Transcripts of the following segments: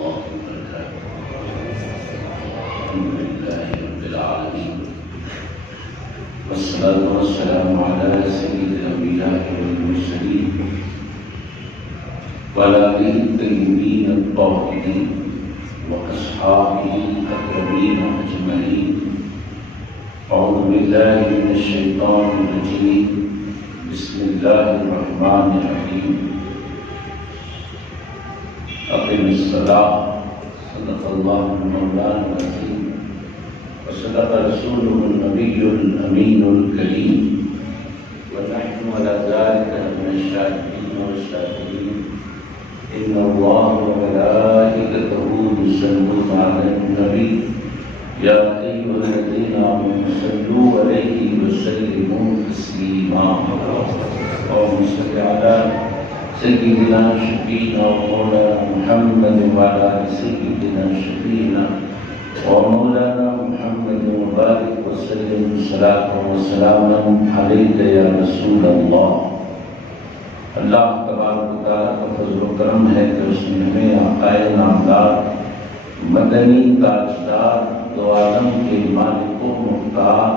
الله وبركاته. الحمد لله رب العالمين، والصلاة والسلام على سيد الأنبياء والمرسلين وعلى آله الطيبين الطاهرين وأصحابه الأكرمين أجمعين. أعوذ بالله من الشيطان الرجيم. بسم الله الرحمن الرحيم. أقم الصلاة. صدق الله مولانا العظيم وصدق رسوله النبي الأمين الكريم، ونحن على ذلك من الشاهدين والشاكرين. إن الله وملائكته يصلون على النبي يا أيها الذين آمنوا صلوا عليه وسلموا تسليما. اللهم صل على سيدنا شفينا ومولانا محمد وعلى آل سيدنا شفينا ومولانا محمد وبارك وسلم صلاة وسلاما عليك يا رسول الله. اللہ تبارک و تعالیٰ کا فضل و کرم ہے کہ اس نے ہمیں آقائے نامدار مدنی تاجدار دو عالم کے مالک و مختار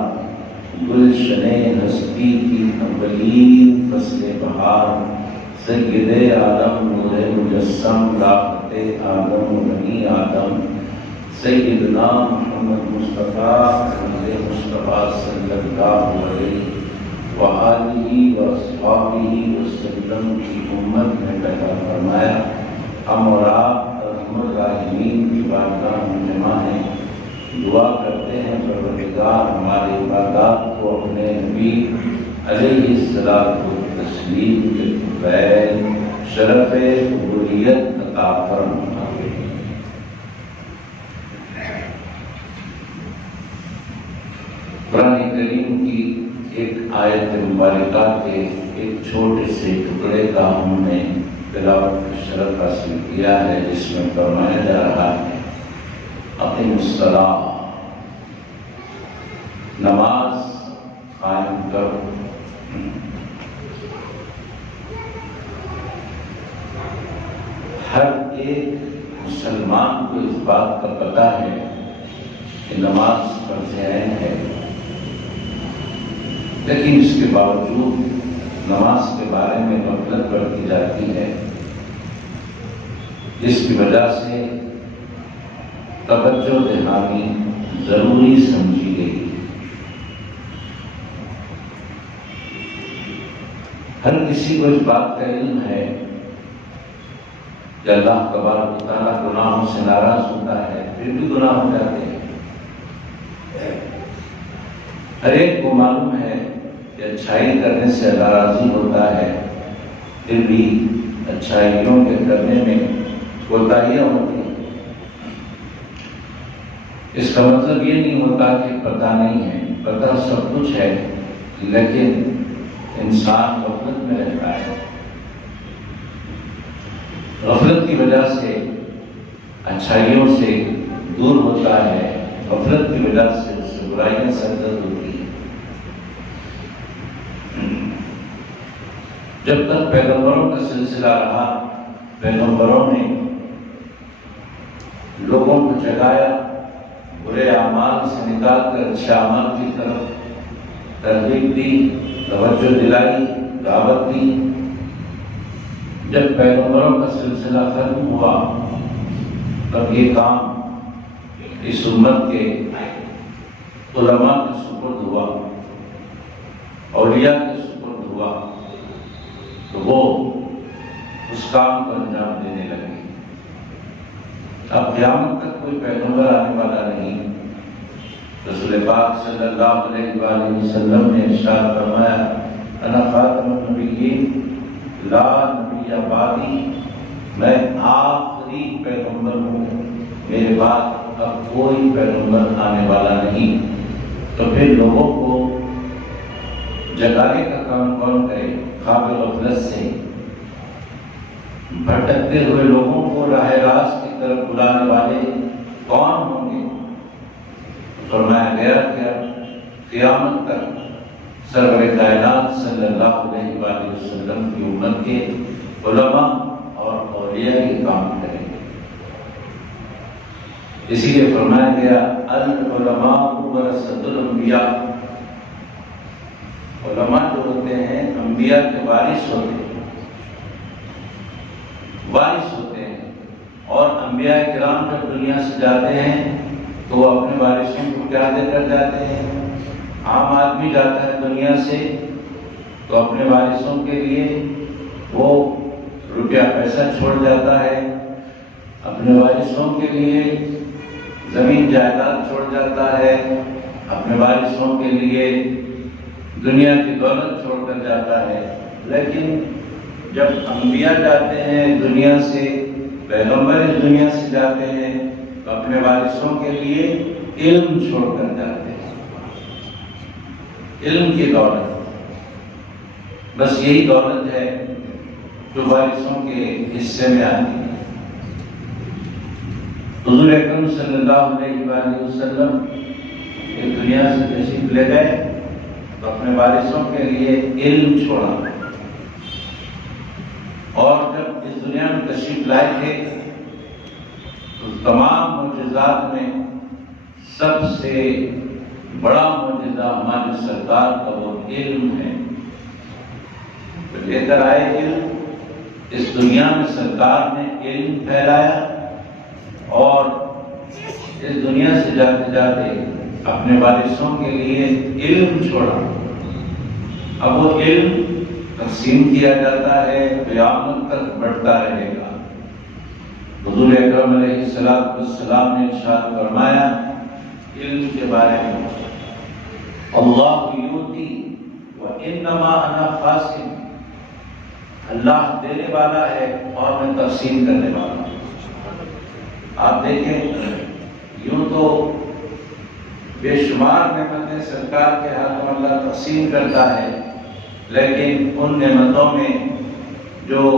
گلشن ہستی کی اولین فصل بہار سید آدم نور مجسم راحت آدم و بنی آدم سیدنا محمد مصطفیٰ مصطفیٰ صلی اللہ علیہ وآلہ واصحابہ وسلم کی امت میں پیدا فرمایا. ہم اور آپ ارحم الراحمین کی بارگاہ میں جمع ہیں. دعا کرتے ہیں پروردگار ہمارے عبادات کو اپنے نبی علیہ الصلاۃ والتسلیم کے فیض شرف قبولیت عطا فرمائے. قرآن کریم کی ایک آیت مبارکہ کے ایک چھوٹے سے ٹکڑے کا ہم نے تلاوت کا شرف حاصل کیا ہے، جس میں فرمایا جا رہا ہے اقم الصلاۃ، نماز قائم کرو. ہر ایک مسلمان کو اس بات کا پتہ ہے کہ نماز فرض عین ہے، لیکن اس کے باوجود نماز کے بارے میں غفلت برتی جاتی ہے، جس کی وجہ سے توجہ دہانی ضروری سمجھی گئی. ہر کسی کو اس بات کا علم ہے کہ اللہ تبارک و تعالیٰ گناہوں سے ناراض ہوتا ہے، پھر بھی گناہ ہو جاتے ہیں. ہر ایک کو معلوم ہے کہ اچھائی کرنے سے اللہ راضی ہوتا ہے، پھر بھی اچھائیوں کے کرنے میں کوتاہیاں ہوتی ہیں. اس کا مطلب یہ نہیں ہوتا کہ پتہ نہیں ہے، پتہ سب کچھ ہے، لیکن انسان غفلت میں رہتا ہے. غفلت کی وجہ سے اچھائیوں سے دور ہوتا ہے، غفلت کی وجہ سے اس سے برائیاں سرزد ہوتی ہیں. جب تک پیغمبروں کا سلسلہ رہا، پیغمبروں نے لوگوں کو جگایا، برے اعمال سے نکال کر اچھے اعمال کی طرف ترغیب دی، توجہ دلائی، دعوت دی. جب پیغمبروں کا سلسلہ ختم ہوا تب یہ کام اس امت کے علماء کے سپرد ہوا، اولیاء کے سپرد ہوا، تو وہ اس کام کو انجام دینے لگے. اب قیامت تک کوئی پیغمبر آنے والا نہیں. رسول پاک صلی اللہ علیہ وآلہ وسلم نے ارشاد فرمایا انا خاتم النبیین لا نبی بعدی، میں آخری پیغمبر ہوں، میرے بعد اب کوئی پیغمبر آنے والا نہیں. تو پھر لوگوں کو جگانے کا کام کون کرے؟ خواب غفلت سے بھٹکتے ہوئے لوگوں کو راہ راست کی طرف بلانے والے کون ہوں گے؟ فرمایا گیا کہ قیامت تک سرور کائنات صلی اللہ علیہ وآلہ وسلم کی امت کے علماء اور اولیاء یہ کام کریں گے. اسی لیے فرمایا گیا العلماء ورثۃ الانبیاء، علماء جو ہوتے ہیں انبیاء کے وارث ہوتے ہیں، اور انبیاء کرام جب دنیا سے جاتے ہیں تو وہ اپنے وارثوں کو کیا دے کر جاتے ہیں؟ عام آدمی جاتا ہے دنیا سے تو اپنے وارثوں کے لیے وہ روپیہ پیسہ چھوڑ جاتا ہے، اپنے وارثوں کے لیے زمین جائیداد چھوڑ جاتا ہے، اپنے وارثوں کے لیے دنیا کی دولت چھوڑ کر جاتا ہے۔ لیکن جب انبیاء جاتے ہیں دنیا سے، پیغمبر اس دنیا سے جاتے ہیں تو اپنے وارثوں کے لیے علم چھوڑ کر جاتے ہیں، علم کی دولت۔ بس یہی دولت ہے جو وارثوں کے حصے میں آتی ہے۔ حضور اکرم صلی اللہ علیہ وآلہ وسلم اس دنیا سے تشریف لے گئے تو اپنے وارثوں کے لیے علم چھوڑا، اور جب اس دنیا میں تشریف لائے تھے تو تمام معجزات میں سب سے بڑا معجزہ ہمارے سرکار کا وہ علم ہے۔ لے کر آئے علم، اس دنیا میں سرکار نے علم پھیلایا، اور اس دنیا سے جاتے جاتے اپنے وارثوں کے لیے علم چھوڑا۔ اب وہ علم تقسیم کیا جاتا ہے، قیامت تک بڑھتا رہے گا۔ حضور اکرم علیہ السلام نے ارشاد فرمایا علم کے بارے میں، اللہ یؤتی وانما انا قاسم، اللہ دینے والا ہے اور میں تقسیم کرنے والا ہوں۔ آپ دیکھیں یوں تو بے شمار نعمتیں سرکار کے ہاتھ میں اللہ تقسیم کرتا ہے، لیکن ان نعمتوں میں جو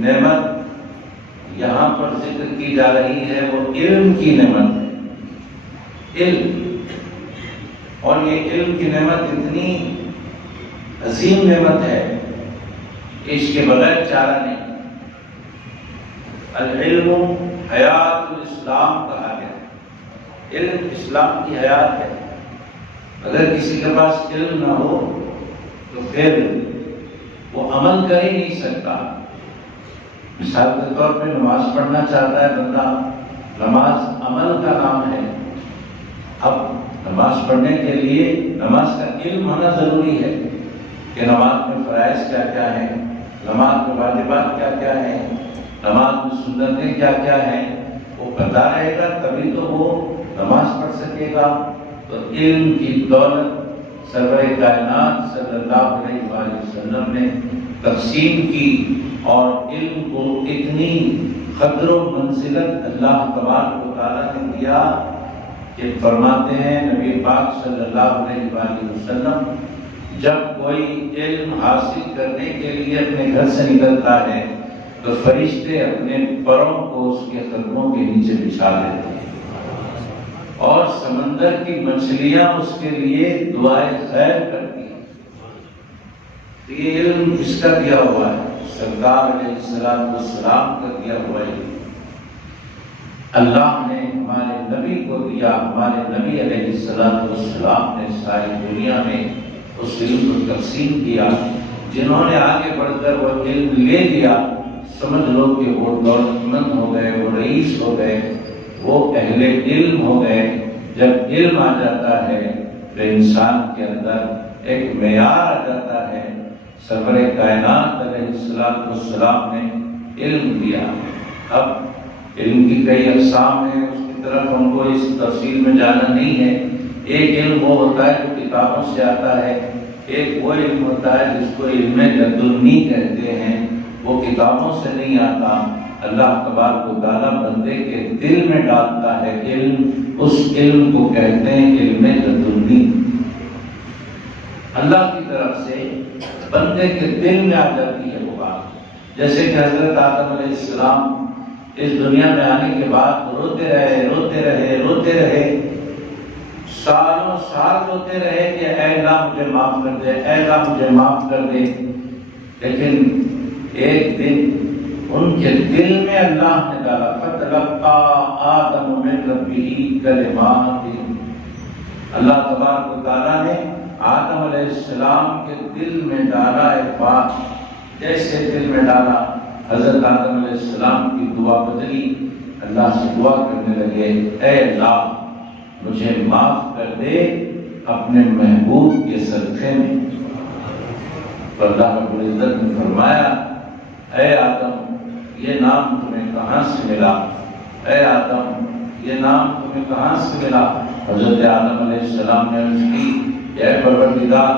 نعمت یہاں پر ذکر کی جا رہی ہے وہ علم کی نعمت ہے۔ علم، اور یہ علم کی نعمت اتنی عظیم نعمت ہے کہ اس کے بغیر چارہ نہیں۔ العلم حیات الاسلام کہا گیا، علم اسلام کی حیات ہے۔ اگر کسی کے پاس علم نہ ہو تو پھر وہ عمل کر ہی نہیں سکتا۔ مثال کے طور پہ نماز پڑھنا چاہتا ہے بندہ، نماز عمل کا نام ہے۔ اب نماز پڑھنے کے لیے نماز کا علم ہونا ضروری ہے کہ نماز میں فرائض کیا کیا ہیں، نماز میں واجبات کیا کیا ہیں، نماز میں سنتیں کیا کیا ہیں، وہ پتہ رہے گا تبھی تو وہ نماز پڑھ سکے گا۔ تو علم کی دولت سرور کائنات صلی اللہ علیہ وآلہ وسلم نے تقسیم کی، اور علم کو اتنی قدر و منزلت اللہ تبارک و تعالیٰ نے دیا کہ فرماتے ہیں نبی پاک صلی اللہ علیہ وآلہ وسلم جب کوئی علم حاصل کرنے کے لیے اپنے گھر سے نکلتا ہے تو فرشتے اپنے پروں کو اس کے قدموں کے نیچے بچھا دیتے ہیں، اور سمندر کی مچھلیاں اس کے لیے دعائے خیر کرتی ہیں۔ یہ علم کس کا دیا ہوا ہے؟ سرکار علیہ السلام کا دیا ہوا ہے۔ اللہ نے ہمارے نبی کو دیا، ہمارے نبی علیہ السلام نے ساری دنیا میں اس علم کو تقسیم کیا۔ جنہوں نے آگے بڑھ کر وہ علم لے لیا، سمجھ لو کہ وہ دولت مند ہو گئے، وہ رئیس ہو گئے، وہ اہل علم ہو گئے۔ جب علم آ جاتا ہے تو انسان کے اندر ایک معیار آ جاتا ہے۔ سرور کائنات علیہ السلام نے علم دیا۔ اب علم کی کئی اقسام ہیں، اس کی طرف ہم کو اس تفصیل میں جانا نہیں ہے۔ ایک علم وہ ہوتا ہے جو کتابوں سے آتا ہے، ایک وہ علم ہوتا ہے جس کو علم لدنی کہتے ہیں، وہ کتابوں سے نہیں آتا، اللہ تبارک و تعالیٰ بندے کے دل میں ڈالتا ہے علم، اس علم کو کہتے ہیں علم لدنی۔ اللہ کی طرف سے بندے کے دل میں آ جاتی ہے وہ بات۔ جیسے کہ حضرت آدم علیہ السلام اس دنیا میں آنے کے بعد روتے رہے، سالوں سال روتے رہے کہ اے اللہ مجھے معاف کر دے، اے اللہ مجھے معاف کر دے۔ لیکن ایک دن ان کے دل میں اللہ نے ڈالا، فَتَلَقَّىٰ آدَمُ مِن رَبِّهِ به کلمات، اللہ تبارک و تعالیٰ نے آدم علیہ السلام کے دل میں ڈالا ایک بات، جیسے دل میں ڈالا حضرت آدم علیہ السلام کی دعا بدلی، اللہ سے دعا کرنے لگے، اے اللہ مجھے معاف کر دے اپنے محبوب کے صدقے میں۔ تو اللہ رب العزت نے فرمایا، اے آدم یہ نام تمہیں کہاں سے ملا؟ اے آدم یہ نام تمہیں کہاں سے ملا؟ حضرت آدم علیہ السلام نے عرض کی، اے پروردگار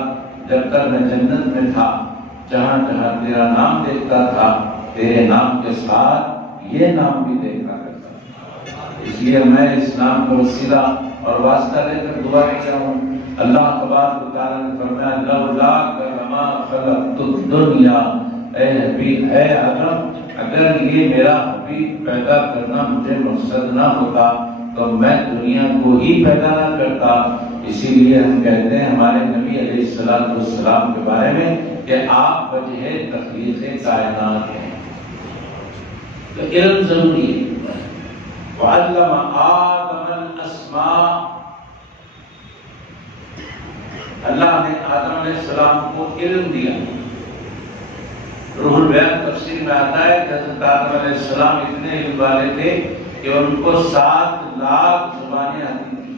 جب تک میں جنت میں تھا، جہاں جہاں تیرا نام دیکھتا تھا، تیرے نام کے ساتھ یہ نام بھی دیکھا کرتا تھا، اس لیے میں اس نام کا وسیلہ اور واسطہ لے کر دعا کیا ہوں۔ اللہ تبارک و تعالیٰ نے فرمایا، لولاک لما خلقت الدنیا، اے حبیب، اے آدم اگر یہ میرا حبیب پیدا کرنا مجھے مقصد نہ ہوتا تو میں دنیا کو ہی پیدا نہ کرتا۔ اسی لیے ہم کہتے ہیں ہمارے نبی علیہ السلام کے بارے میں کہ آپ وجہ تخلیق کائنات ہیں۔ تو علم ضروری ہے۔ وعلم آدم الاسماء، اللہ نے آدم علیہ السلام کو علم دیا۔ روح البیان تفسیر میں آتا ہے کہ حضرت آدم علیہ السلام اتنے علم والے تھے کہ ان کو 7 لاکھ زبانیں آتی تھیں۔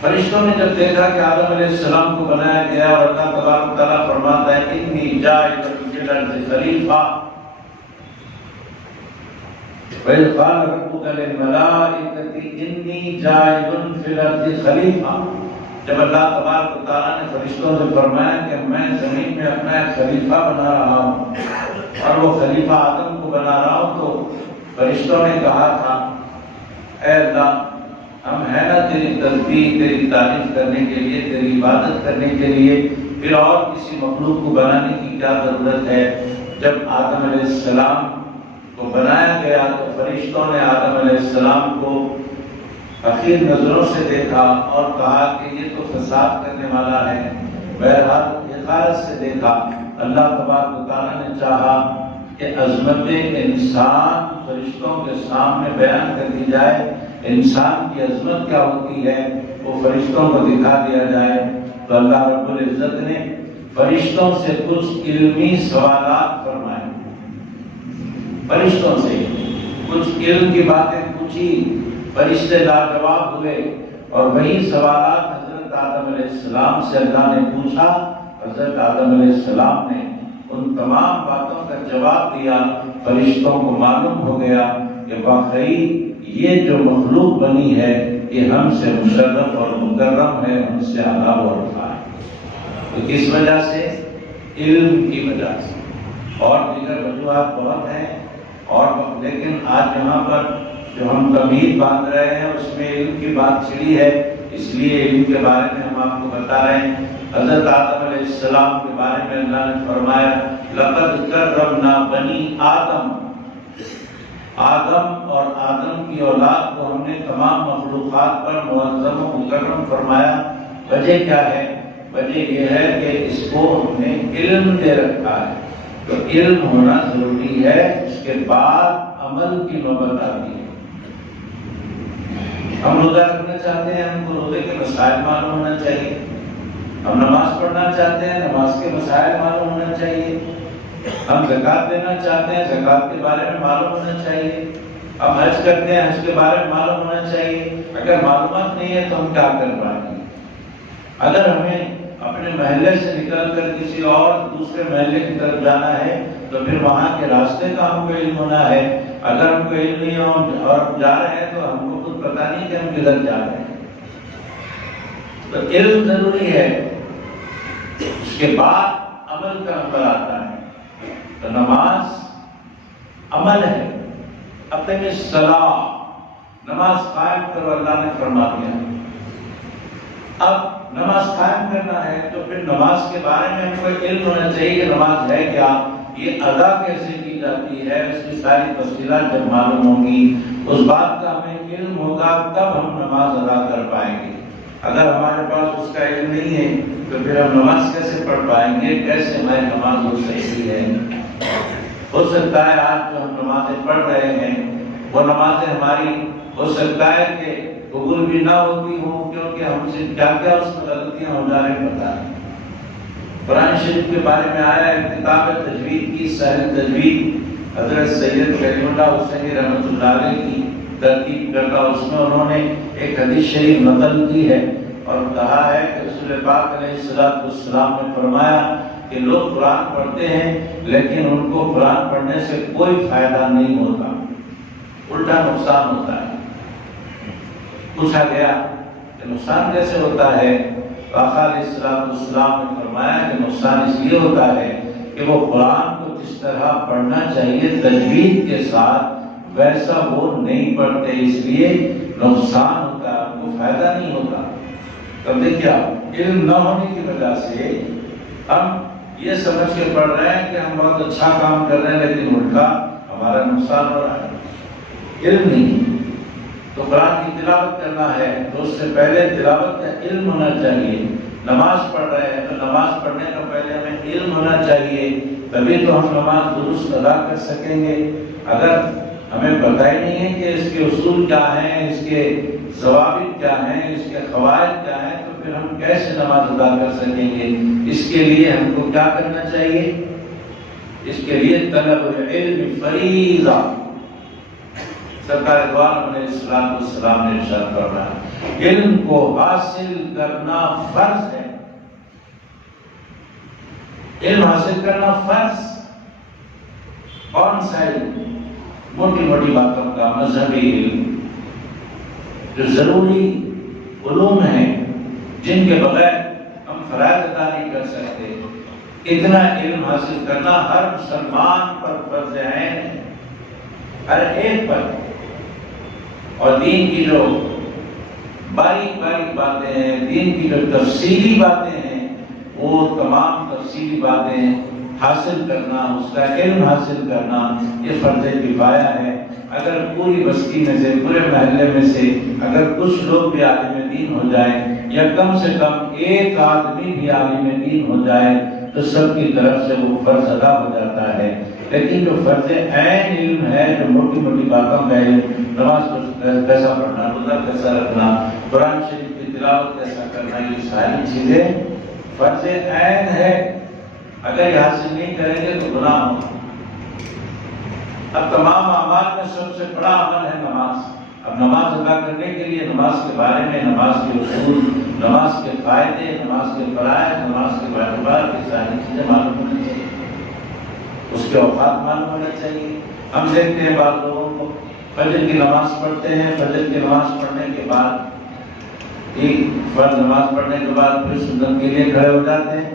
فرشتوں نے جب دیکھا کہ آدم علیہ السلام کو بنایا گیا اور اللہ تبارک و تعالیٰ فرماتا ہے انی جاعل فی الارض خلیفہ، وَإِذْ قَالَ رَبُّكَ لِلْمَلَائِكَةِ إِنِّي جَاعِلٌ فِي الْأَرْضِ خَلِيفَةً، جب اللہ تبارک و تعالیٰ نے فرشتوں سے فرمایا کہ میں زمین میں اپنا ایک خلیفہ بنا رہا ہوں اور وہ خلیفہ آدم کو بنا رہا ہوں، تو فرشتوں نے کہا تھا، اے اللہ ہم ہیں نا تیری تسبیح تیری تعریف کرنے کے لیے، تیری عبادت کرنے کے لیے، پھر اور کسی مخلوق کو بنانے کی کیا ضرورت ہے؟ جب آدم علیہ السلام کو بنایا گیا تو فرشتوں نے آدم علیہ السلام کو حقیر نظروں سے دیکھا اور کہا کہ یہ تو فساد کرنے والا ہے۔ بہرحال حقارت سے دیکھا۔ اللہ تبارک و تعالیٰ نے چاہا کہ عظمت انسان فرشتوں کے سامنے بیان کر دی جائے، انسان کی عظمت کیا ہوتی ہے وہ فرشتوں کو دکھا دیا جائے۔ تو اللہ رب العزت نے فرشتوں سے کچھ علمی سوالات فرمائے، فرشتوں سے کچھ علم کی باتیں پوچھی، فرشتے لاجواب ہوئے، اور وہی سوالات حضرت آدم علیہ السلام سے اللہ نے پوچھا۔ حضرت آدم علیہ السلام نے ان تمام باتوں کا جواب دیا۔ فرشتوں کو معلوم ہو گیا کہ واقعی یہ جو مخلوق بنی ہے یہ ہم سے مشرف اور مکرم ہے، ہم سے اعلیٰ و ارفع ہے۔ تو کس وجہ سے؟ علم کی وجہ سے۔ اور دیگر وجوہات بہت ہیں، اور لیکن آج یہاں پر جو ہم تمہید باندھ رہے ہیں اس میں علم کی بات چھڑی ہے، اس لیے علم کے بارے میں ہم آپ کو بتا رہے ہیں۔ حضرت آدم علیہ السلام کے بارے میں اللہ نے فرمایا، لقد کرمنا بنی آدم، آدم اور آدم کی اولاد کو ہم نے تمام مخلوقات پر معظم و مکرم فرمایا۔ وجہ کیا ہے؟ وجہ یہ ہے کہ اس کو ہم نے علم دے رکھا ہے۔ تو علم ہونا ضروری ہے، اس کے بعد عمل کی نوبت آتی ہے۔ ہم روزہ رکھنا چاہتے ہیں، ہم کو روزے کے مسائل معلوم ہونا چاہیے۔ ہم نماز پڑھنا چاہتے ہیں، نماز کے مسائل معلوم ہونا چاہیے۔ ہم زکوٰۃ دینا چاہتے ہیں، زکوٰۃ کے بارے میں معلوم ہونا چاہیے۔ ہم حج کرتے ہیں، حج کے بارے میں معلوم ہونا چاہیے۔ اگر معلومات نہیں ہے تو ہم کیا کر پائیں گے؟ اگر ہمیں اپنے محلے سے نکل کر کسی اور دوسرے محلے کی طرف جانا ہے تو پھر وہاں کے راستے کا ہم کو علم ہونا ہے۔ اگر ہم کو علم نہیں ہو اور جا رہے ہیں تو ہم کو خود پتہ نہیں کہ ہم کدھر جا رہے ہیں۔ تو علم ضروری ہے، اس کے بعد عمل کا نمبر آتا ہے۔ تو نماز عمل ہے۔ اقیم الصلاۃ، نماز قائم کرو، اللہ نے فرما دیا۔ اب نماز قائم کرنا ہے تو پھر نماز کے بارے میں ہم کو علم ہونا چاہیے کہ نماز ہے کیا، یہ ادا کیسے کی جاتی ہے، اس کی ساری تفصیلات جب معلوم ہوں گی، اس بات کا ہمیں علم ہوگا، تب ہم نماز ادا کر پائیں گے۔ اگر ہمارے پاس اس کا علم نہیں ہے تو پھر ہم نماز کیسے پڑھ پائیں گے، کیسے ہماری نماز ہو سکتی ہے؟ ہو سکتا ہے آج جو ہم نمازیں پڑھ رہے ہیں وہ نمازیں ہماری ہو سکتا ہے کہ قبول بھی نہ ہوتی ہوں، کیونکہ ہم سے کیا کیا اس میں غلطیاں ہو جا رہی پتہ نہیں۔ قرآن شریف کے بارے میں آیا ہے، کتاب تجوید کی سہل تجوید حضرت سید کریم اللہ حسینی رحمۃ اللہ علیہ کی ترتیب کرتا، اس میں انہوں نے ایک حدیث شریف نقل کی ہے اور کہا ہے کہ رسول پاک علیہ السلام نے فرمایا کہ لوگ قرآن پڑھتے ہیں لیکن ان کو قرآن پڑھنے سے کوئی فائدہ نہیں ہوتا، الٹا نقصان ہوتا ہے۔ پوچھا گیا کہ نقصان کیسے ہوتا ہے؟ آقا علیہ السلام نے فرمایا کہ نقصان اس لیے ہوتا ہے کہ وہ قرآن کو جس طرح پڑھنا چاہیے تجوید کے ساتھ ویسا وہ نہیں پڑھتے، اس لیے نقصان ہوتا ہے، ان کو فائدہ نہیں ہوتا۔ تب دیکھیے علم نہ ہونے کی وجہ سے ہم یہ سمجھ کے پڑھ رہے ہیں کہ ہم بہت اچھا کام کر رہے ہیں، لیکن الٹا ہمارا نقصان ہو رہا ہے۔ علم نہیں تو قرآن کی تلاوت کرنا ہے تو اس سے پہلے تلاوت کا علم ہونا چاہیے۔ نماز پڑھ رہے ہیں تو نماز پڑھنے کا پہلے ہمیں علم ہونا چاہیے، تبھی تو ہم نماز درست ادا کر سکیں گے۔ اگر ہمیں پتہ ہی نہیں ہے کہ اس کے اصول کیا ہیں، اس کے ضوابط کیا ہیں، اس کے قواعد کیا ہیں، تو پھر ہم کیسے نماز ادا کر سکیں گے؟ اس کے لیے ہم کو کیا کرنا چاہیے؟ اس کے لیے طلب العلم فریضہ۔ سرکار دوار علیہ السلام نے ارشاد فرمایا علم کو حاصل کرنا فرض ہے۔ علم حاصل کرنا فرض۔ کون سا علم؟ موٹی موٹی باتوں کا مذہبی علم، جو ضروری علوم ہیں جن کے بغیر ہم فرائض ادا نہیں کر سکتے، اتنا علم حاصل کرنا ہر مسلمان پر فرض عین ہے، ہر ایک پر۔ اور دین کی جو باریک باریک باتیں ہیں، دین کی جو تفصیلی باتیں ہیں، وہ تمام تفصیلی باتیں حاصل کرنا، اس کا علم حاصل کرنا، یہ فرض کفایہ ہے۔ اگر پوری بستی میں سے، پورے محلے میں سے اگر کچھ لوگ بھی عالم دین ہو جائیں، یا کم سے کم ایک آدمی بھی عالم دین ہو جائے، تو سب کی طرف سے وہ فرض ادا ہو جاتا ہے۔ لیکن جو فرض عین علم ہے، جو موٹی موٹی باتوں کا علم، نماز کو کیسا پڑھنا، روزہ کیسا رکھنا، قرآن شریف کی تلاوت کیسا کرنا، یہ ساری چیزیں فرض عین ہے۔ اگر یہ حاصل نہیں کریں گے تو گناہ ہوگا۔ اب تمام اعمال میں سب سے بڑا عمل ہے نماز۔ اب نماز ادا کرنے کے لیے نماز کے بارے میں، نماز کے اصول، نماز کے فائدے، نماز کے فرائض، نماز کے واجبات، یہ ساری چیزیں معلوم ہونی چاہیے، اس کے اوقات معلوم ہونا چاہیے۔ ہم دیکھتے ہیں بعض لوگوں کو فجر کی نماز پڑھتے ہیں، فجر کی نماز پڑھنے کے بعد ایک فرض نماز پڑھنے کے بعد پھر سنت کے لیے کھڑے ہو جاتے ہیں،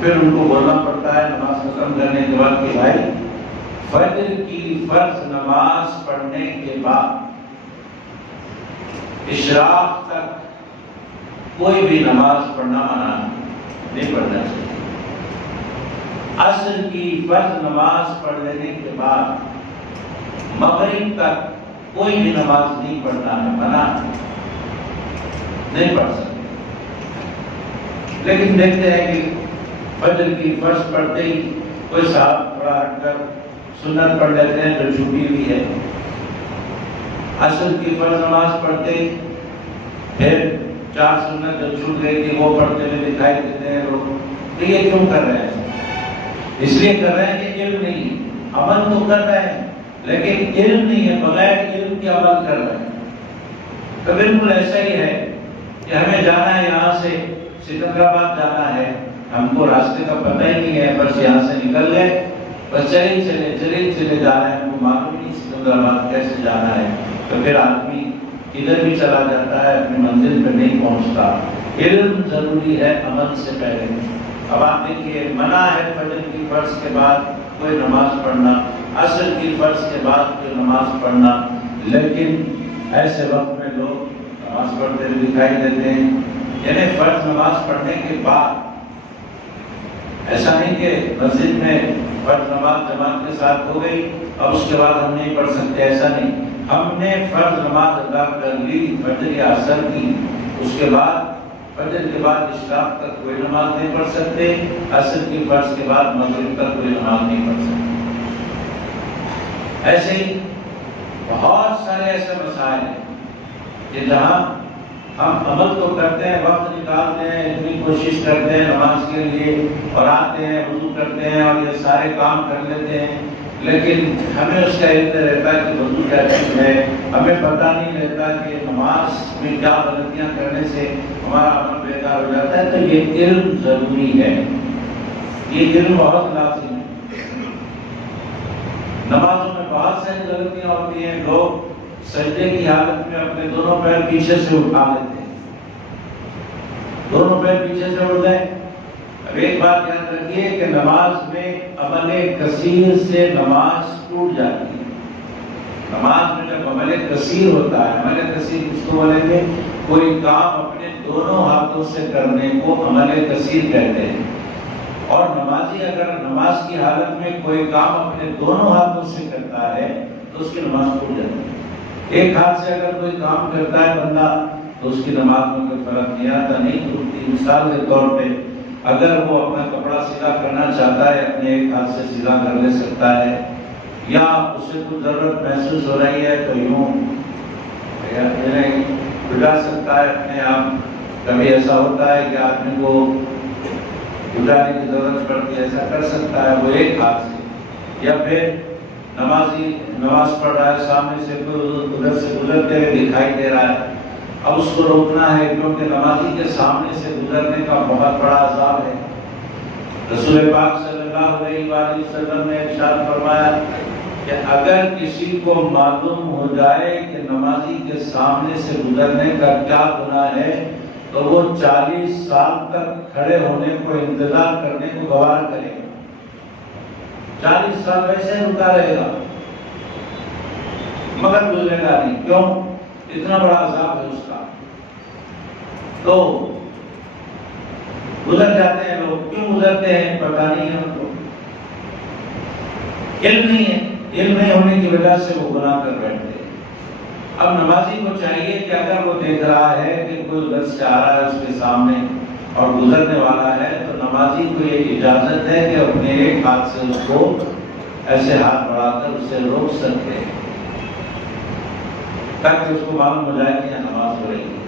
پھر ان کو بولنا پڑتا ہے نماز ختم کرنے کے بعد کہ بھائی فجر کی فرض نماز پڑھنے کے بعد اشراق تک کوئی بھی نماز پڑھنا منع نہیں پڑھنا چاہیے۔ عصر کی فرض نماز پڑھ لینے کے بعد مغرب تک کوئی بھی نماز نہیں پڑھنا ہے، منع نہیں پڑھ سکتے۔ لیکن دیکھتے ہیں کہ فجر کی فرض پڑھتے ہی کوئی صاحب تھوڑا ہٹ کر سنت پڑھ لیتے ہیں جو چھوٹی ہوئی ہے، عصر کی فرض نماز پڑھتے ہی پھر 4 سنت جو چھوٹ گئی تھی وہ پڑھتے ہوئے دکھائی دیتے ہیں لوگ۔ تو یہ کیوں کر رہے ہیں؟ اس لیے کر رہے ہیں کہ علم نہیں، عمل تو کر رہے ہیں لیکن علم نہیں ہے، بغیر علم کے عمل کر رہے ہیں۔ تو بالکل ایسا ہی ہے کہ ہمیں جانا ہے، یہاں سے سکندرآباد جانا ہے، ہم کو راستے کا پتہ ہی نہیں ہے، بس یہاں سے نکل گئے، بس چلے جا رہے ہیں، ہم کو معلوم نہیں سکندرآباد کیسے جانا ہے، تو پھر آدمی ادھر بھی چلا جاتا ہے، اپنی منزل پہ نہیں پہنچتا۔ علم ضروری ہے عمل سے پہلے۔ اب آپ دیکھیے منع ہے فجر کی فرض کے بعد کوئی نماز پڑھنا، عصر کی فرض کے بعد کوئی نماز پڑھنا، لیکن ایسے وقت میں لوگ نماز پڑھتے ہوئے دکھائی دیتے ہیں۔ یعنی فرض نماز پڑھنے کے بعد، ایسا نہیں کہ مسجد میں فرض نماز جماعت کے ساتھ ہو گئی اب اس کے بعد ہم نہیں پڑھ سکتے، ایسا نہیں۔ ہم نے فرض نماز ادا کر لی فجر یا عصر کی، اس کے بعد فجر کے بعد اشراق تک کوئی نماز نہیں پڑھ سکتے، عصر کی فرض کے بعد مغرب تک کوئی نماز نہیں پڑھ سکتے۔ ایسے ہی بہت سارے ایسے مسائل ہیں کہ جہاں ہم عمل تو کرتے ہیں، وقت نکالتے ہیں، اتنی کوشش کرتے ہیں نماز کے لیے، اور آتے ہیں وضو کرتے ہیں اور یہ سارے کام کر لیتے ہیں، لیکن ہمیں اس کا علم نہیں رہتا کہ وضو کیا چیز ہے، ہمیں پتہ نہیں رہتا کہ نماز میں کیا غلطیاں کرنے سے ہمارا عمل بیکار ہو جاتا ہے۔ تو یہ علم ضروری ہے، یہ علم بہت لازم ہے۔ نمازوں میں بہت ساری غلطیاں ہوتی ہیں، لوگ سجدے کی حالت میں اپنے دونوں پیر پیچھے سے اٹھا لیتے ہیں، دونوں پیر پیچھے سے اٹھ جائیں۔ اب ایک بات یاد رکھیے کہ نماز میں عمل کثیر سے نماز ٹوٹ جاتی ہے۔ نماز میں جب عمل کثیر ہوتا ہے، عمل کثیر کس کو بولیں گے؟ کوئی کام اپنے دونوں ہاتھوں سے کرنے کو عمل کثیر کہتے ہیں۔ اور نمازی اگر نماز کی حالت میں کوئی کام اپنے دونوں ہاتھوں سے کرتا ہے تو اس کی نماز ٹوٹ جاتی ہے۔ ایک ہاتھ سے اگر کوئی کام کرتا ہے بندہ تو اس کی نماز میں کوئی فرق نہیں آتا، نہیں ٹوٹتی۔ مثال کے طور پہ اگر وہ اپنا کپڑا سیدھا کرنا چاہتا ہے، اپنے ایک ہاتھ سے سیدھا کر لے سکتا ہے، یا اسے کچھ ضرورت محسوس ہو رہی ہے تو یوں اٹھا سکتا ہے اپنے آپ۔ کبھی ایسا ہوتا ہے کہ آدمی کو اٹھانے کی ضرورت پڑتی ہے، ایسا کر سکتا ہے وہ ایک ہاتھ سے۔ یا پھر نمازی نماز پڑھ رہا ہے، سامنے سے کوئی ادھر سے گزرتے ہوئے دکھائی دے رہا ہے، اب اس کو روکنا ہے کیونکہ نمازی کے سامنے سے گزرنے کا بہت بڑا عذاب ہے۔ رسول پاک صلی اللہ علیہ وآلہ وسلم نے ارشاد فرمایا کہ اگر کسی کو معلوم ہو جائے کہ نمازی کے سامنے سے گزرنے کا کیا گناہ ہے تو وہ 40 سال تک کھڑے ہونے کو انتظار کرنے کو گوارا کرے گا۔ 40 سال ویسے رکا رہے گا مگر گزرے گا نہیں، کیوں؟ اتنا بڑا عذاب ہے اس کا۔ تو گزر جاتے ہیں لوگ، کیوں گزرتے ہیں پتہ نہیں ہے ان کو، علم نہیں ہے، علم نہیں ہونے کی وجہ سے وہ گناہ کر بیٹھتے ہیں۔ اب نمازی کو چاہیے کہ اگر وہ دیکھ رہا ہے کہ کوئی ادھر سے آ رہا ہے اس کے سامنے اور گزرنے والا ہے تو نمازی کو یہ اجازت ہے کہ اپنے ایک ہاتھ سے اس کو ایسے ہاتھ بڑھا کر اسے روک سکتے ہیں تاکہ اس کو معلوم ہو جائے کہ یہ نماز ہو رہی ہے۔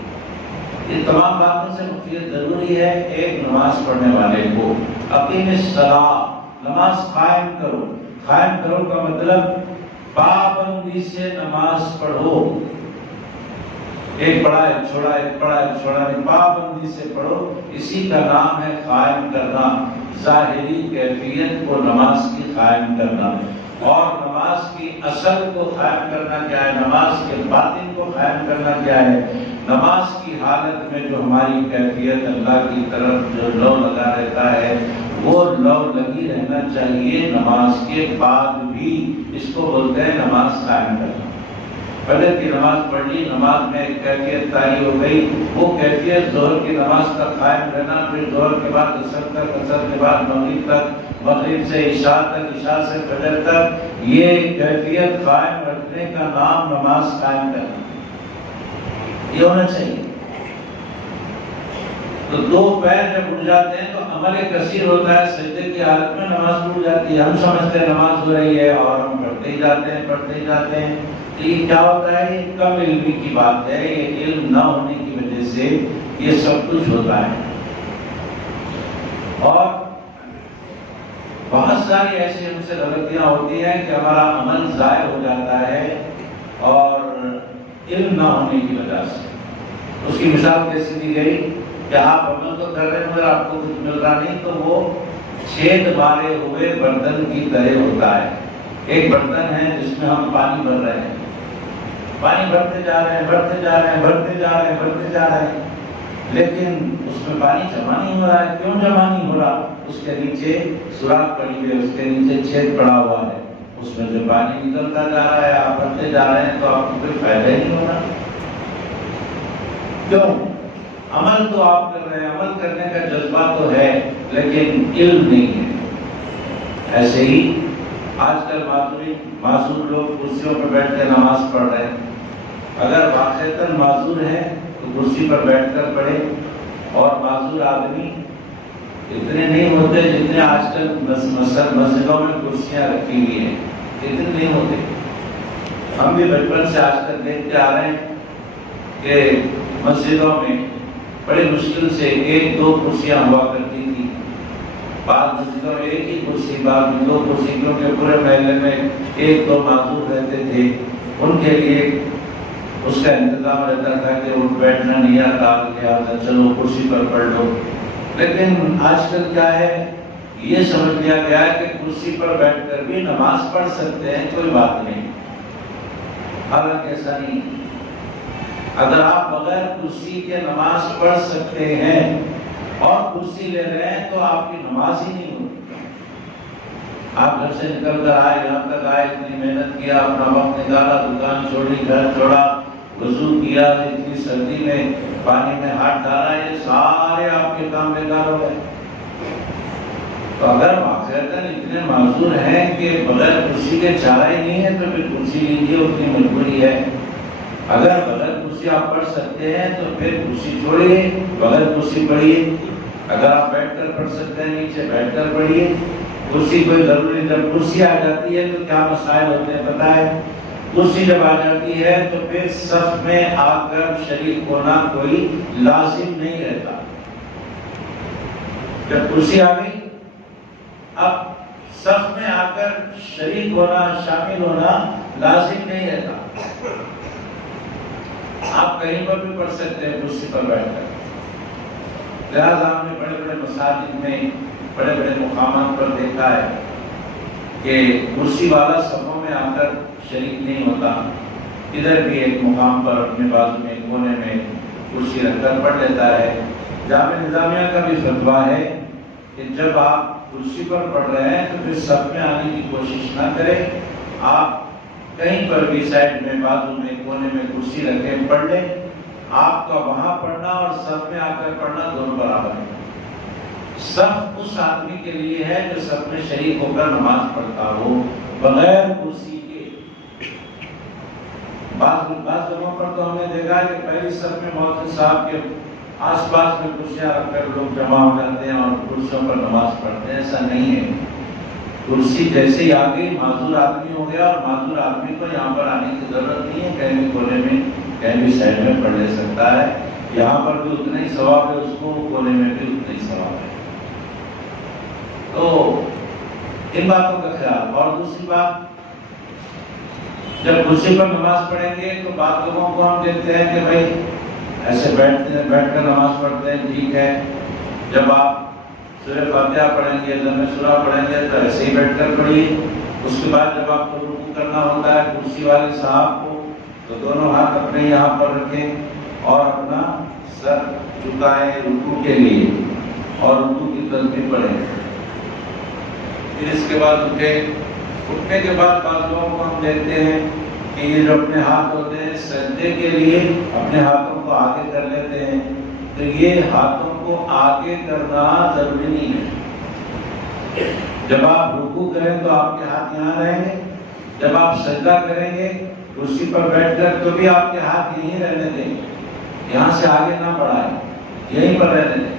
یہ تمام باتوں سے مفید ضروری ہے ایک نماز پڑھنے والے کو اقیم الصلاۃ، نماز قائم کرو۔ قائم کرو کا مطلب پابندی سے نماز پڑھو، ایک پڑھا ایک چھوڑا، ایک پڑھا ایک چھوڑا نہیں، پابندی سے پڑھو، اسی کا نام ہے قائم کرنا۔ ظاہری کیفیت کو نماز کی قائم کرنا، اور نماز کی اصل کو قائم کرنا کیا ہے، نماز کے باطن کو قائم کرنا کیا ہے۔ نماز کی حالت میں جو ہماری کیفیت اللہ کی طرف جو لو لگا رہتا ہے وہ لو لگی رہنا چاہیے نماز کے بعد بھی، اس کو بولتے ہیں نماز قائم کرنا۔ فجر کی نماز پڑھ لی، نماز میں ایک کیفیت طاری ہو گئی، وہ کیفیت ظہر کی نماز تک قائم رہنا، پھر ظہر کے بعد عصر تک، عصر کے بعد مغرب تک، مغرب سے عشاء تک، عشاء سے فجر تک، یہ کیفیت قائم رکھنے کا نام نماز قائم کرنا، یہ ہونا چاہیے۔ تو دو پیر جب اٹھ جاتے ہیں تو عمل کثیر ہوتا ہے، سجدے کی حالت میں نماز ٹوٹ جاتی ہے، ہم سمجھتے ہیں نماز ہو رہی ہے اور ہم پڑھتے ہی جاتے ہیں پڑھتے ہی جاتے ہیں۔ تو یہ کیا ہوتا ہے؟ یہ کم علمی کی بات ہے، یہ علم نہ ہونے کی وجہ سے یہ سب کچھ ہوتا ہے۔ اور بہت ساری ایسی ہم سے غلطیاں ہوتی ہیں کہ ہمارا عمل ضائع ہو جاتا ہے اور علم نہ ہونے کی وجہ سے۔ اس کی مثال کیسے دی گئی کہ آپ عمل تو کر رہے ہیں مگر آپ کو کچھ مل رہا نہیں، تو وہ چھید مارے ہوئے برتن کی طرح ہوتا ہے۔ ایک برتن ہے جس میں ہم پانی بھر رہے ہیں، پانی بھرتے جا رہے ہیں، بھرتے جا رہے ہیں، بھرتے جا رہے ہیں، بھرتے جا رہے ہیں، لیکن اس میں پانی جمع نہیں ہو رہا ہے۔ کیوں جمع نہیں ہو رہا؟ اس کے نیچے سوراخ پڑی ہوئی ہے، اس کے نیچے چھید پڑا ہوا ہے، اس میں سے پانی نکلتا جا رہا ہے، آپ بھرتے جا رہے ہیں تو آپ کو کوئی فائدہ ہی نہیں ہو رہا۔ کیوں؟ عمل تو آپ کر رہے ہیں، عمل کرنے کا جذبہ تو ہے لیکن علم نہیں ہے۔ ایسے ہی آج کل معذور لوگ کرسیوں پر بیٹھ کے نماز پڑھ رہے ہیں، اگر واقعتاً معذور ہے تو کرسی پر بیٹھ کر پڑھے، اور معذور آدمی اتنے نہیں ہوتے جتنے آج کل مسجدوں میں کرسیاں رکھی ہوئی ہیں، اتنے نہیں ہوتے۔ ہم بھی بچپن سے آج تک دیکھتے آ رہے ہیں کہ مسجدوں میں بڑی مشکل سے 1-2 کرسیاں ہوا کرتی تھی. بعض مسجدوں میں 1 ہی کرسی، بعض میں 2 کرسی، کیونکہ پورے محلے میں 1-2 معذور رہتے تھے. ان کے لیے اس کا انتظام رہتا تھا کہ وہ بیٹھنا نہیں آتا، لہٰذا چلو کرسی پر پڑھ لو. لیکن آج کل کیا ہے، یہ سمجھ لیا گیا ہے کہ کرسی پر بیٹھ کر بھی نماز پڑھ سکتے ہیں، کوئی بات نہیں. حالانکہ ایسا نہیں. اگر آپ بغیر کرسی کے نماز پڑھ سکتے ہیں اور کرسی لے رہے ہیں تو آپ کی نماز ہی نہیں ہوتی. آپ گھر سے نکل کر آئے، یہاں تک آئے، اتنی محنت کیا، اپنا وقت نکالا، دکان چھوڑی، گھر چھوڑا، وضو کیا، اتنی سردی میں پانی میں ہاتھ ڈالا، یہ سارے آپ کے کام بیکار ہو گئے. تو اگر واقعتاً اتنے معذور ہیں کہ بغیر کرسی کے چارہ ہی نہیں ہے تو پھر کرسی لیجیے، اتنی مجبوری ہے. اگر بغیر کرسی آپ پڑھ سکتے ہیں تو پھر کرسی چھوڑیے، بغیر کرسی پڑھیے. اگر آپ بیٹھ کر پڑھ سکتے ہیں نیچے بیٹھ کر پڑھیے. کرسی کوئی ضروری، جب کرسی آ جاتی ہے تو کیا مسائل ہوتے ہیں پتہ ہے. کرسی جب آ جاتی ہے تو پھر صف میں آ کر شریک ہونا کوئی لازم نہیں رہتا. جب کرسی آ گئی اب صف میں آ کر شریک ہونا، شامل ہونا لازم نہیں رہتا. آپ کہیں پر بھی پڑھ سکتے ہیں کرسی پر بیٹھ کر. لہٰذا ہم نے بڑے بڑے مساجد میں، بڑے بڑے مقامات پر دیکھا ہے کہ کرسی والا صفوں میں آ کر شریک نہیں ہوتا. ادھر بھی ایک مقام پر اپنے بازو میں کونے میں کرسی رکھ کر پڑھ لیتا ہے. جامعہ نظامیہ کا بھی فتویٰ ہے کہ جب آپ کرسی پر پڑھ رہے ہیں تو پھر صف میں آنے کی کوشش نہ کریں. آپ کہیں پر بھی سائڈ میں، بازو میں، کونے میں کرسی رکھیں، پڑھ لیں. آپ کا وہاں پڑھنا اور صف میں آ کر پڑھنا دونوں برابر ہے. صف اس آدمی کے لیے ہے جو صف میں شریک ہو کر نماز پڑھتا ہو بغیر کرسی کے. بعض جگہوں پر تو ہم نے دیکھا ہے کہ پہلی صف میں مؤذن صاحب کے آس پاس میں کرسیاں رکھ کر لوگ جمع ہو جاتے ہیں اور کرسیوں پر نماز پڑھتے ہیں. ایسا نہیں ہے. کرسی جیسے ہی آ گئی، معذور آدمی ہو گیا، اور معذور آدمی کو یہاں پر آنے کی ضرورت نہیں ہے. کہیں بھی کونے میں، کہیں بھی سائڈ میں پڑھ لے سکتا ہے. یہاں پر بھی اتنا ہی ثواب ہے اس کو، کونے میں بھی اتنا ہی ثواب ہے. تو ان باتوں کا خیال. اور دوسری بات، جب کرسی پر نماز پڑھیں گے تو بعض لوگوں کو ہم دیکھتے ہیں کہ بھائی ایسے بیٹھ کر نماز پڑھتے ہیں. ٹھیک ہے، جب آپ سورہ فاتحہ پڑھیں گے، ضم سورہ پڑھیں گے تو ایسے ہی بیٹھ کر پڑھیے. اس کے بعد جب آپ کو رکوع کرنا ہوتا ہے کرسی والے صاحب کو، تو دونوں ہاتھ اپنے یہاں پر رکھیں اور اپنا سر جھکائیں رکوع کے لیے اور رکوع کی تسبیح پڑھیں. پھر اس کے بعد اٹھنے کے بعد بعض لوگوں کو ہم دیکھتے ہیں کہ یہ جو اپنے ہاتھ ہوتے ہیں سجدے کے لیے اپنے ہاتھوں کو آگے کر لیتے ہیں. تو یہ ہاتھوں کو آگے کرنا ضروری نہیں ہے. جب آپ رکوع کریں تو آپ کے ہاتھ یہاں رہیں گے. جب آپ سجدہ کریں گے کرسی پر بیٹھ کر تو بھی آپ کے ہاتھ یہیں رہنے دیں. یہاں سے آگے نہ بڑھائیں، یہیں پر رہنے دیں.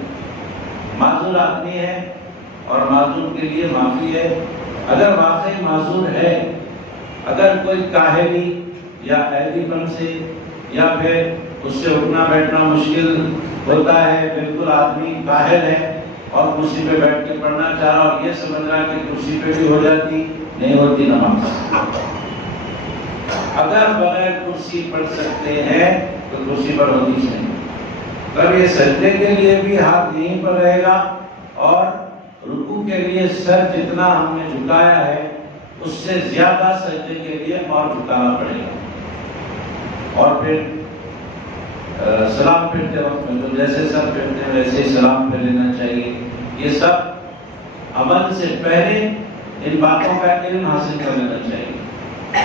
معذور آدمی ہے اور معذور کے لیے معافی ہے. اگر واقعی معذور ہے، اگر کوئی کاہلی یا قیدی پن سے یا پھر اس سے اٹھنا بیٹھنا مشکل ہوتا ہے، بالکل آدمی کاہل ہے اور کرسی پہ بیٹھ کے پڑھنا چاہ رہا اور یہ سمجھ رہا کہ کرسی پہ بھی ہو جاتی، نہیں ہوتی نماز. اگر بغیر کرسی پڑھ سکتے ہیں تو کرسی پر ہوتی نہیں. تب یہ سجدے کے لیے بھی ہاتھ یہیں پر رہے گا اور رکوع کے لیے سر جتنا ہم نے جھکایا ہے اس سے زیادہ سجدے کے لیے اور جھکانا پڑے گا. اور پھر سلام پھرتے وقت میں تو جیسے سب پھرتے ہیں ویسے ہی سلام پھر لینا چاہیے. یہ سب عمل سے پہلے ان باتوں کا علم حاصل کر لینا چاہیے.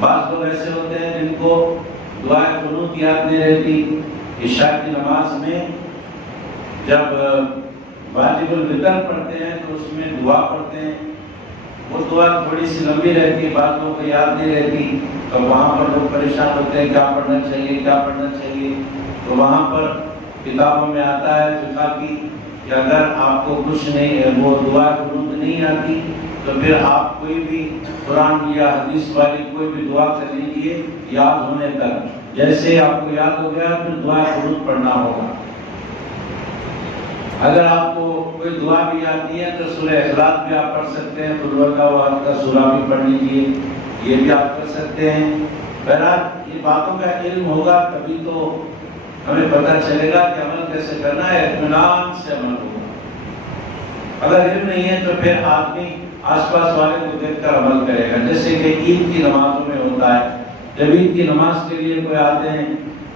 بعض لوگ ایسے ہوتے ہیں جن کو دعائے قنوت یاد نہیں رہتی. عشاء کی نماز میں جب واجب الوتر پڑھتے ہیں تو اس میں دعا پڑھتے ہیں. وہ دعا تھوڑی سی لمبی رہتی ہے، بعض لوگوں کو یاد نہیں رہتی. تو وہاں پر لوگ پریشان ہوتے ہیں کیا پڑھنا چاہیے کیا پڑھنا چاہیے. تو وہاں پر کتابوں میں آتا ہے فقہ کی کہ اگر آپ کو کچھ نہیں ہے، وہ دعا قنوت نہیں آتی، تو پھر آپ کوئی بھی قرآن یا حدیث والی کوئی بھی دعا کر لیجیے کیجیے یاد ہونے تک. جیسے آپ کو یاد ہو گیا پھر دعا قنوت پڑھنا ہوگا. اگر آپ کو کوئی دعا بھی آتی ہے تو سورہ اخلاص بھی آپ پڑھ سکتے ہیں, قل واللہ احد کا سورہ بھی پڑھ لیجیے, یہ بھی آپ کر سکتے ہیں. بہرحال یہ باتوں کا علم ہوگا تبھی تو ہمیں پتہ چلے گا کہ عمل کیسے کرنا ہے, اطمینان سے عمل ہوگا. اگر علم نہیں ہے تو پھر آدمی آس پاس والے کو دیکھ کر عمل کرے گا. جیسے کہ عید کی نمازوں میں ہوتا ہے, جب عید کی نماز کے لیے کوئی آتے ہیں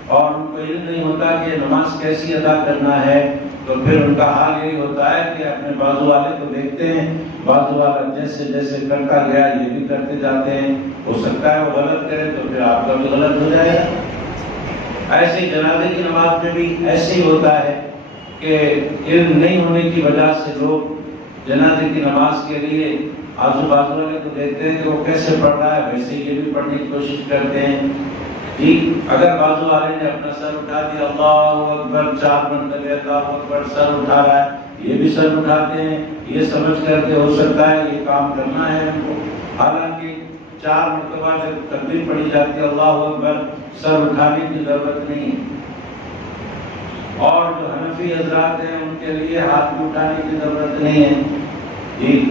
اور ان کو علم نہیں ہوتا کہ نماز کیسی ادا کرنا ہے, تو پھر ان کا حال یہی ہوتا ہے کہ اپنے بازو والے کو دیکھتے ہیں, بازو والا جیسے جیسے کرتا گیا یہ بھی کرتے جاتے ہیں. ہو سکتا ہے وہ غلط کرے تو پھر آپ کا بھی غلط ہو جائے گا. ایسے ہی جنازے کی نماز میں بھی ایسے ہی ہوتا ہے کہ علم نہیں ہونے کی وجہ سے لوگ جنازے کی نماز کے لیے آزو بازو والے کو دیکھتے ہیں کہ وہ کیسے پڑھ رہا ہے, ویسے یہ بھی پڑھنے کی کوشش کرتے ہیں. جی اگر بازو والے نے اپنا سر اٹھا دیا, اللہ اکبر 4 مرتبہ اللہ اکبر, سر اٹھا رہا ہے, یہ بھی سر اٹھاتے ہیں, یہ سمجھ کر کے ہو سکتا ہے یہ کام کرنا ہے ہم کو. حالانکہ 4 مرتبہ جب تکبیر پڑھی جاتی ہے اللہ اکبر, سر اٹھانے کی ضرورت نہیں ہے. اور جو حنفی حضرات ہیں ان کے لیے ہاتھ بھی اٹھانے کی ضرورت نہیں ہے. جی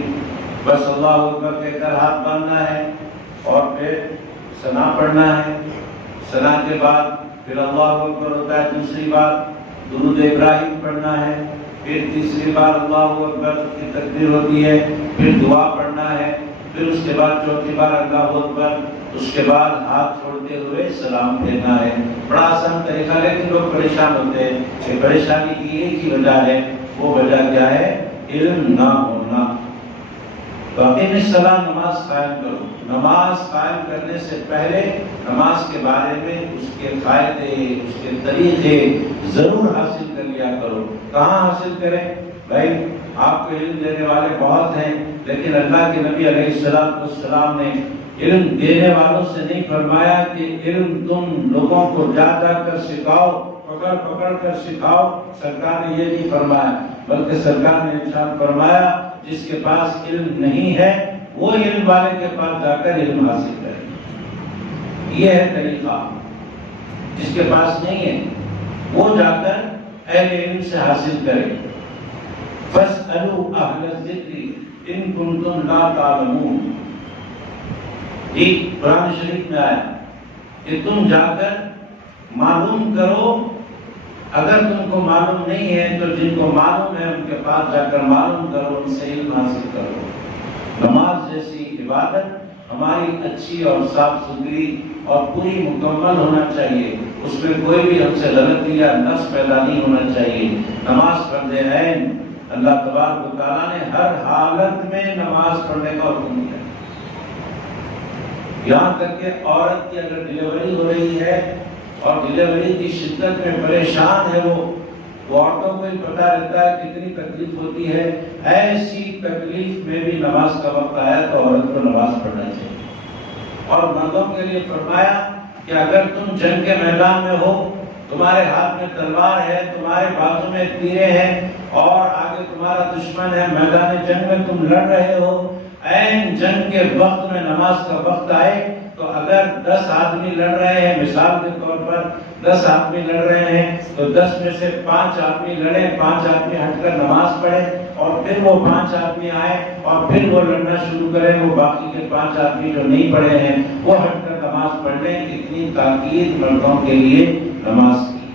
بس اللہ اکبر کہہ کر ہاتھ باندھنا ہے اور پھر ثنا پڑھنا ہے. ثنا کے بعد پھر اللہ اکبر ہوتا ہے. دوسری بار درود ابراہیم پڑھنا ہے. پھر تیسری بار اللہ اکبر کی تکبیر ہوتی ہے. پھر دعا پڑھنا ہے. پھر اس کے بعد چوتھی بار اللہ اکبر. اس کے بعد ہاتھ چھوڑتے ہوئے سلام پھیرنا ہے. بڑا آسان طریقہ, لیکن لوگ پریشان ہوتے ہیں کہ پریشانی کی ایک ہی وجہ ہے, وہ وجہ کیا ہے؟ علم نہ ہونا. باقی الصلاۃ, نماز قائم کرو. نماز قائم کرنے سے پہلے نماز کے بارے میں اس کے فائدے, اس کے طریقے ضرور حاصل کر لیا کرو. کہاں حاصل کریں بھائی؟ آپ کو علم دینے والے بہت ہیں, لیکن اللہ کے نبی علیہ السلام نے علم دینے والوں سے نہیں فرمایا کہ علم تم لوگوں کو جا جا کر سکھاؤ, پکڑ پکڑ کر سکھاؤ. سرکار نے یہ نہیں فرمایا, بلکہ سرکار نے ارشاد فرمایا جس کے پاس علم نہیں ہے وہ علم والے کے پاس جا کر علم حاصل کرے. یہ ہے طریقہ. جس کے پاس نہیں ہے وہ جا کر اہل علم سے حاصل کرے. فَاسْأَلُوا أَهْلَ الذِّكْرِ إِن كُنتُمْ لَا تَعْلَمُونَ. قرآن شریف میں آیا کہ تم جا کر معلوم کرو. اگر تم کو معلوم نہیں ہے تو جن کو معلوم ہے ان کے پاس جا کر معلوم کرو, ان سے علم حاصل کرو. نماز جیسی عبادت ہماری اچھی اور صاف ستھری اور پوری مکمل ہونا چاہیے. اس میں کوئی بھی ہم سے غلطی یا نقص پیدا نہیں ہونا چاہیے. نماز فرض عین. اللہ تبارک و تعالیٰ نے ہر حالت میں نماز پڑھنے کا حکم دیا. یہاں تک کہ عورت کی اگر ڈلیوری ہو رہی ہے اور ڈلیوری کی شدت میں پریشان ہے, وہ عورتوں کو ہی پتہ رہتا ہے کتنی تکلیف ہوتی ہے. ایسی تکلیف میں بھی نماز کا وقت آیا تو عورت کو نماز پڑھنا چاہیے. اور مردوں کے لیے فرمایا کہ اگر تم جنگ کے میدان میں ہو, تمہارے ہاتھ میں تلوار ہے, تمہارے بازو میں تیرے ہیں اور آگے تمہارا دشمن ہے, میدان جنگ میں تم لڑ رہے ہو, عین جنگ کے وقت میں نماز کا وقت آئے تو اگر 10 آدمی لڑ رہے ہیں, مثال کے طور پر 10 آدمی لڑ رہے ہیں, تو 10 میں سے 5 آدمی لڑیں, 5 آدمی ہٹ کر نماز پڑھیں اور پھر وہ 5 آدمی آئے اور پھر وہ لڑنا شروع کریں. وہ باقی کے 5 آدمی جو نہیں پڑھے ہیں وہ ہٹ کر نماز پڑھ لیں. اتنی تاکید مردوں کے لیے نماز کی.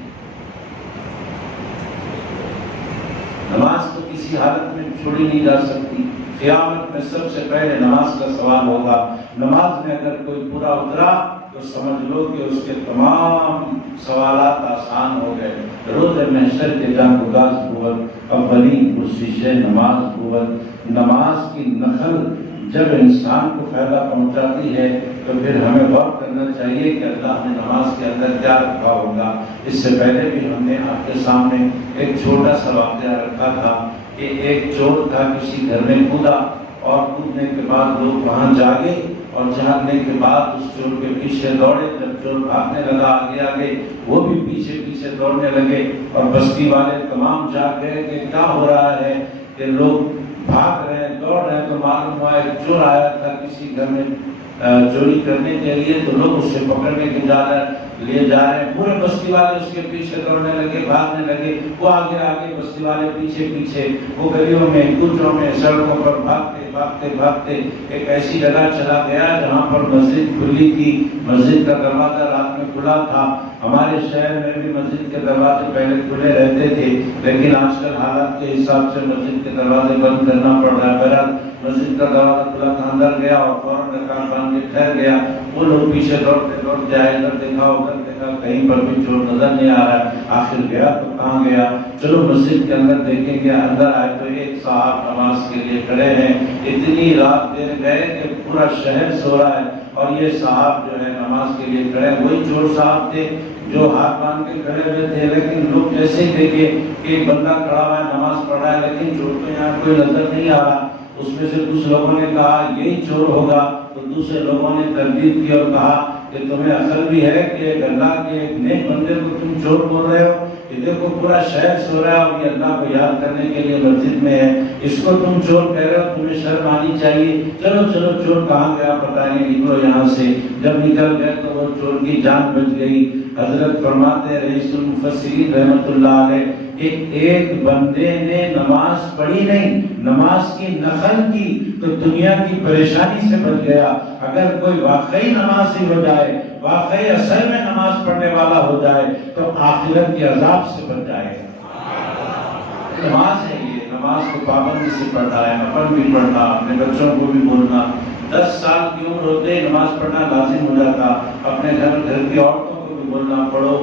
نماز تو کسی حالت میں چھوڑی نہیں جا سکتی. قیامت میں سب سے پہلے نماز کا سوال ہوگا. نماز میں اگر کوئی پورا اترا تو سمجھ لو کہ اس کے تمام سوالات آسان ہو گئے. روز محشر کے جان گداز بود اولین پرسش نماز بود. نماز کی نخل جب انسان کو فائدہ پہنچاتی ہے تو پھر ہمیں غور کرنا چاہیے کہ اللہ نے نماز کے اندر کیا رکھا ہوگا. اس سے پہلے بھی ہم نے آپ کے سامنے ایک چھوٹا سا واقعہ رکھا تھا کہ ایک چور تھا, کسی گھر میں کودا اور کودنے کے بعد لوگ وہاں جاگے اور جاگنے کے بعد اس چور کے پیچھے دوڑے. جب چور بھاگنے لگا آگے آگے, وہ بھی پیچھے پیچھے دوڑنے لگے اور بستی والے تمام جاگ گئے کہ کیا ہو رہا ہے, کہ لوگ بھاگ رہے ہیں, دوڑ رہے ہیں. تو معلوم ہوا ایک چور آیا تھا کسی گھر میں چوری کرنے کے لیے تو لوگ اس سے پکڑنے کے لیے جا رہے ہیں، پورے بستی والے اس کے پیچھے دوڑنے لگے، بھاگنے لگے، وہ آگے آگے، بستی والے پیچھے پیچھے، وہ گلیوں میں کوچوں میں سڑکوں پر بھاگتے بھاگتے بھاگتے ایک ایسی جگہ چلا گیا جہاں پر مسجد کھلی تھی، مسجد کا دروازہ رات میں کھلا تھا۔ ہمارے شہر میں بھی مسجد کے دروازے پہلے کھلے رہتے تھے، لیکن آج کل حالات کے حساب سے مسجد کے دروازے بند کرنا پڑ رہا ہے۔ بہرحال مسجد کا دروازہ کھلا تھا، اندر گیا اور فوراً دکان باندھ کے ٹھہر گیا۔ وہ لوگ پیچھے دوڑتے دوڑتے آئے، ادھر دیکھا ادھر دیکھا، کہیں پر بھی چور نظر نہیں آ رہا ہے۔ آخر گیا تو کہاں گیا، چلو مسجد کے اندر دیکھیں گے۔ اندر آئے تو ایک صاحب نماز کے لیے کھڑے ہیں۔ اتنی رات دیر گئے کہ پورا شہر سو رہا ہے اور یہ صاحب جو ہے نماز کے لیے کھڑے، وہی چور صاحب تھے جو ہاتھ باندھ کے کھڑے ہوئے تھے۔ لیکن لوگ جیسے ہی دیکھے کہ ایک بندہ کھڑا ہوا ہے نماز پڑھ رہا ہے، لیکن چور تو یہاں کوئی نظر نہیں آ رہا۔ اس میں سے کچھ لوگوں نے کہا یہی چور ہوگا، تو دوسرے لوگوں نے تردید کی اور کہا کہ تمہیں عقل بھی ہے کہ اللہ کے ایک نیک بندے کو تم چور بول رہے ہو؟ کہ دیکھو پورا شہر سو رہا ہے اور یہ اللہ کو یاد کرنے کے لیے مسجد میں ہے، اس کو تم چور کہہ رہے ہو، تمہیں شرم آنی چاہیے۔ چلو چلو چور کہاں گیا پتہ نہیں، نکلو یہاں سے۔ جب نکل گئے تو وہ چور کی جان بچ گئی۔ حضرت فرماتے رئیس المفسرین رحمۃ اللہ علیہ، ایک بندے نے نماز پڑھی نہیں، نماز کی نقل کی تو دنیا کی پریشانی سے بچ گیا۔ اگر کوئی واقعی نمازی ہو جائے، واقعی اصل میں نماز پڑھنے والا ہو جائے تو آخرت کے عذاب سے بچ جائے گا۔ نماز ہے یہ، نماز کو پابندی سے پڑھنا ہے، اپن بھی پڑھنا، اپنے بچوں کو بھی بولنا۔ 10 سال کی عمر ہوتے ہی نماز پڑھنا لازم ہو جاتا، اپنے گھر کی عورتوں کو بھی بولنا پڑھو۔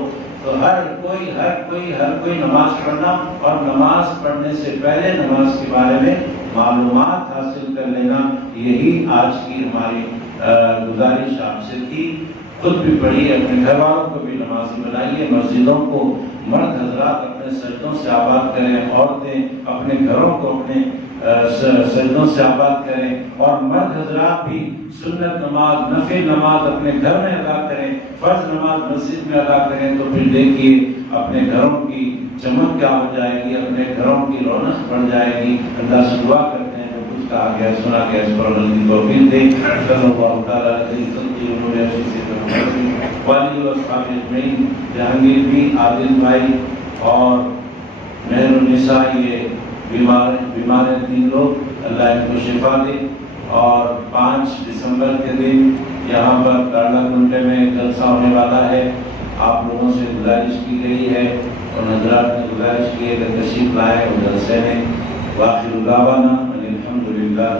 تو ہر کوئی نماز پڑھنا، اور نماز پڑھنے سے پہلے نماز کے بارے میں معلومات حاصل کر لینا، یہی آج کی ہماری گزارش آپ سے تھی۔ خود بھی پڑھیے، اپنے گھر والوں کو بھی نمازی بنائیے۔ مسجدوں کو مرد حضرات اپنے سجدوں سے آباد کریں، عورتیں اپنے گھروں کو اپنے سجدوں سے آباد کریں، اور مرد حضرات بھی سنت نماز، نفل نماز اپنے گھر میں ادا کریں، فرض نماز مسجد میں ادا کریں، تو پھر دیکھیے اپنے گھروں کی چمک کیا ہو جائے گی، اپنے گھروں کی رونق بڑھ جائے گی۔ اللہ سے دعا کرتے ہیں جو کچھ کہا گیا سنا گیا اس پر اللہ کی توفیق دے۔ صلی اللہ تعالیٰ علیہ وسلم والی واصحاب اجمعین۔ جہانگیر بھی، عادل بھائی اور مہر النساء، یہ بیمار 3 لوگ، اللہ ان کو شفا دے۔ اور 5 دسمبر کے دن یہاں پر کارلا کنٹے میں جلسہ ہونے والا ہے۔ آپ لوگوں سے گزارش کی گئی ہے اور حضرات نے گزارش کی ہے کہ تشریف لائیں اور جلسے میں۔ وآخر دعوانا الحمدللہ۔